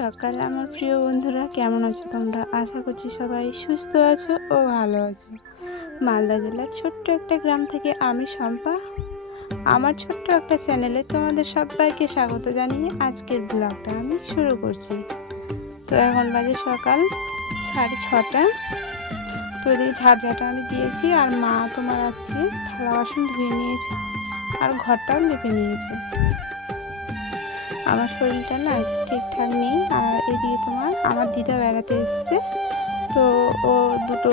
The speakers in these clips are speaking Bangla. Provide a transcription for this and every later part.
সকাল আমার প্রিয় বন্ধুরা, কেমন আছো তোমরা? আশা করছি সবাই সুস্থ আছো ও ভালো আছো। মালদা জেলার ছোট্ট একটা গ্রাম থেকে আমি শম্পা আমার ছোট্ট একটা চ্যানেলে তোমাদের সবাইকে স্বাগত জানিয়ে আজকের ব্লগটা আমি শুরু করছি। তো এখন বাজে সকাল 6:30। তো এদিকে ঝাড়ঝাঁটা আমি দিয়েছি, আর মা তোমার আজকে থালা বাসন ধুয়ে নিয়েছে আর ঘরটাও লেপে নিয়েছে। আমার শরীরটা না ঠিকঠাক নেই। আর এদিকে তোমার আমার দিদা বেড়াতে এসছে, তো ও দুটো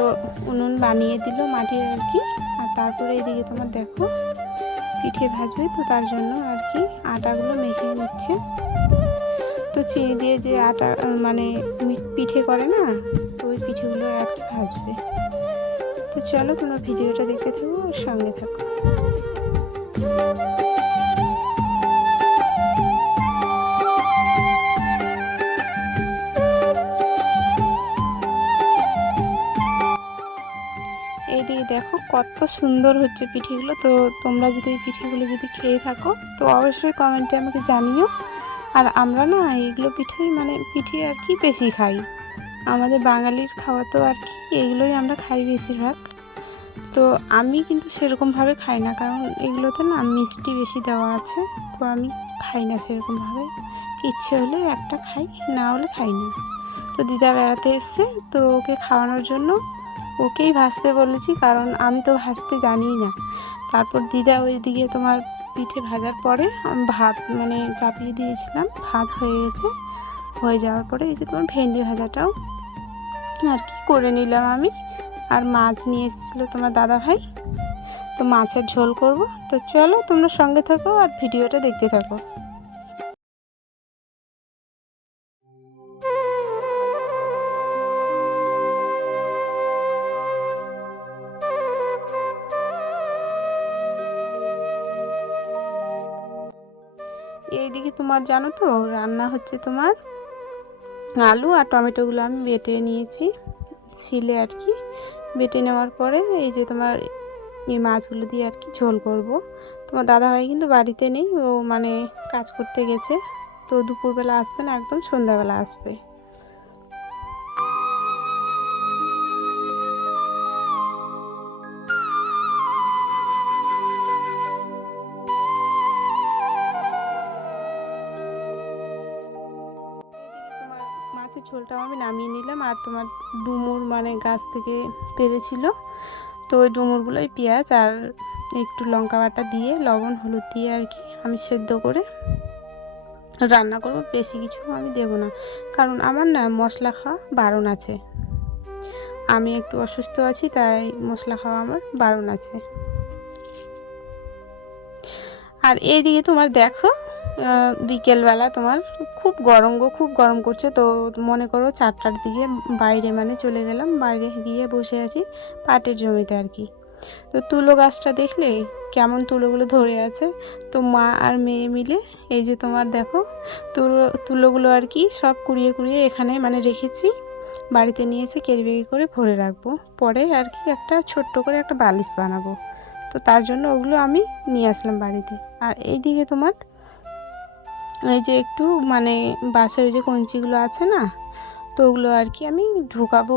উনুন বানিয়ে দিল মাটির আর কি। আর তারপরে এদিকে তোমার দেখো পিঠে ভাজবে, তো তার জন্য আর কি আটাগুলো মেখে নিচ্ছে। তো চিনি দিয়ে যে আটা মানে পিঠে করে না, তো ওই পিঠেগুলো আর কি ভাজবে। তো চলো তোমরা ভিডিওটা দেখতে থাকো আর সঙ্গে থাকো। এইদিকে দেখো কত সুন্দর হচ্ছে পিঠেগুলো। তো তোমরা যদি এই পিঠেগুলো যদি খেয়ে থাকো তো অবশ্যই কমেন্টে আমাকে জানিও। আর আমরা না এইগুলো পিঠে আর কি বেশি খাই। আমাদের বাঙালির খাওয়া তো আর কি এইগুলোই আমরা খাই বেশিরভাগ। তো আমি কিন্তু সেরকমভাবে খাই না, কারণ এগুলোতে না মিষ্টি বেশি দেওয়া আছে। তো আমি খাই না সেরকমভাবে, ইচ্ছে হলে একটা খাই, না হলে খাই না। তো দিদা বেড়াতে এসছে, তো ওকে খাওয়ানোর জন্য ওকেই ভাজতে বলেছি, কারণ আমি তো ভাজতে জানিই না। তারপর দিদা ওইদিকে তোমার পিঠে ভাজার পরে আমি ভাত চাপিয়ে দিয়েছিলাম, ভাত হয়ে গেছে। হয়ে যাওয়ার পরে এই যে তোমার ভেন্ডি ভাজাটাও আর কি করে নিলাম আমি। আর মাছ নিয়ে এসেছিলো তোমার দাদা ভাই, তো মাছের ঝোল করব। তো চলো তোমরা সঙ্গে থাকো আর ভিডিওটা দেখতে থাকো। এইদিকে তোমার জানো তো রান্না হচ্ছে তোমার আলু আর টমেটোগুলো আমি বেটে নিয়েছি ছিলে আর কি। বেটে নেওয়ার পরে এই যে তোমার এই মাছগুলো দিয়ে আর কি ঝোল করব। তোমার দাদাভাই কিন্তু বাড়িতে নেই, ও কাজ করতে গেছে। তো দুপুরবেলা আসবে না, একদম সন্ধ্যাবেলা আসবে। তোমার মাছের ঝোলটাও আমি নামিয়ে নিলাম। আর তোমার ডুমুর গাছ থেকে পেরেছিল, তো ওই ডুমুরগুলোই পেঁয়াজ আর একটু লঙ্কা বাটা দিয়ে লবণ হলুদ দিয়ে আর কি আমি সেদ্ধ করে রান্না করব। বেশি কিছু আমি দেবো না, কারণ আমার না মশলা খাওয়া বারণ আছে। আমি একটু অসুস্থ আছি, তাই মশলা খাওয়া আমার বারণ আছে। আর এইদিকে তোমার দেখো বিকেলবেলা তোমার খুব গরম করছে। তো মনে করো 4টার দিকে বাইরে চলে গেলাম, বাইরে গিয়ে বসে আছি পাটের জমিতে আর কি। তো তুলো গাছটা দেখলে কেমন তুলোগুলো ধরে আছে। তো মা আর মেয়ে মিলে এই যে তোমার দেখো তুলোগুলো আর কি সব কুড়িয়ে কুড়িয়ে এখানে রেখেছি। বাড়িতে নিয়ে এসে ক্যারি ব্যাগে করে ভরে রাখবো, পরে আর কি একটা ছোট্ট করে একটা বালিশ বানাবো। তো তার জন্য ওগুলো আমি নিয়ে আসলাম বাড়িতে। আর এইদিকে তোমার এই যে একটু বাঁশের ওই যে কঞ্চিগুলো আছে না, তো ওগুলো আর কি আমি ঢুকাবো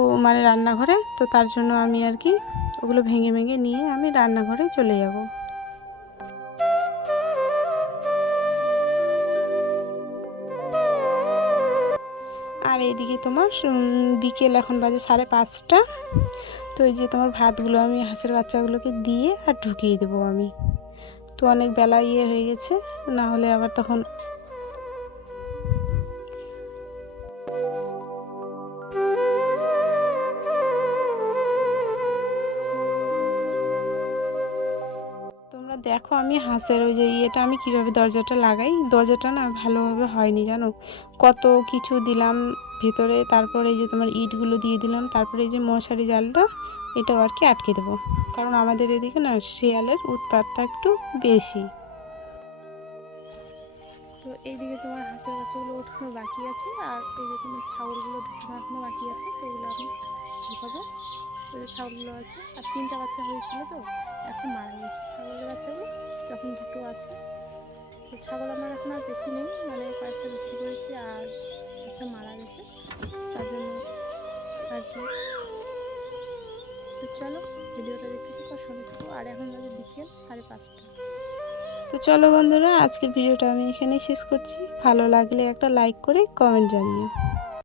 রান্নাঘরে। তো তার জন্য আমি আর কি ওগুলো ভেঙে ভেঙে নিয়ে আমি রান্নাঘরে চলে যাব। আর এইদিকে তোমার বিকেল এখন বাজে 5:30। তো এই যে তোমার ভাতগুলো আমি হাঁসের বাচ্চাগুলোকে দিয়ে আর ঢুকিয়ে দেবো আমি। তো অনেক বেলা হয়ে গেছে, না হলে আবার তখন তোমরা দেখো আমি হাঁসের ওই যে আমি কিভাবে দরজাটা লাগাই। দরজাটা না ভালোভাবে হয়নি জানো, কত কিছু দিলাম ভেতরে। তারপরে এই যে তোমার ইটগুলো দিয়ে দিলাম, তারপরে এই যে মশারি জালটা এটাও আর কি আটকে দেবো, কারণ আমাদের এদিকে না শিয়ালের উৎপাতটা একটু বেশি। তো এইদিকে তোমার হাঁসের বাচ্চাগুলো ওঠানো বাকি আছে, আর এই যে তোমার ছাগলগুলো ঢুকানো এখনো বাকি আছে। তো ওগুলো আমি ঢুকাবো। ওই যে ছাগলগুলো আছে, আর 3টা বাচ্চা হয়েছিল, তো এখন মারা গেছে ছাগলের বাচ্চাগুলো, তখন 2টো আছে। তো ছাগল আমার এখন আর বেশি নেই, কয়েকটা বিক্রি করেছি, আর একটা মারা গেছে, তার জন্য আর কি। তো চলো ভিডিওটা দেখতে থাকো আর সঙ্গে থাকো। আর এখন বাজে বিকেল 5:30। তো চলো বন্ধুরা, আজকের ভিডিওটা আমি এখানেই শেষ করছি। ভালো লাগলে একটা লাইক করে কমেন্ট জানিও।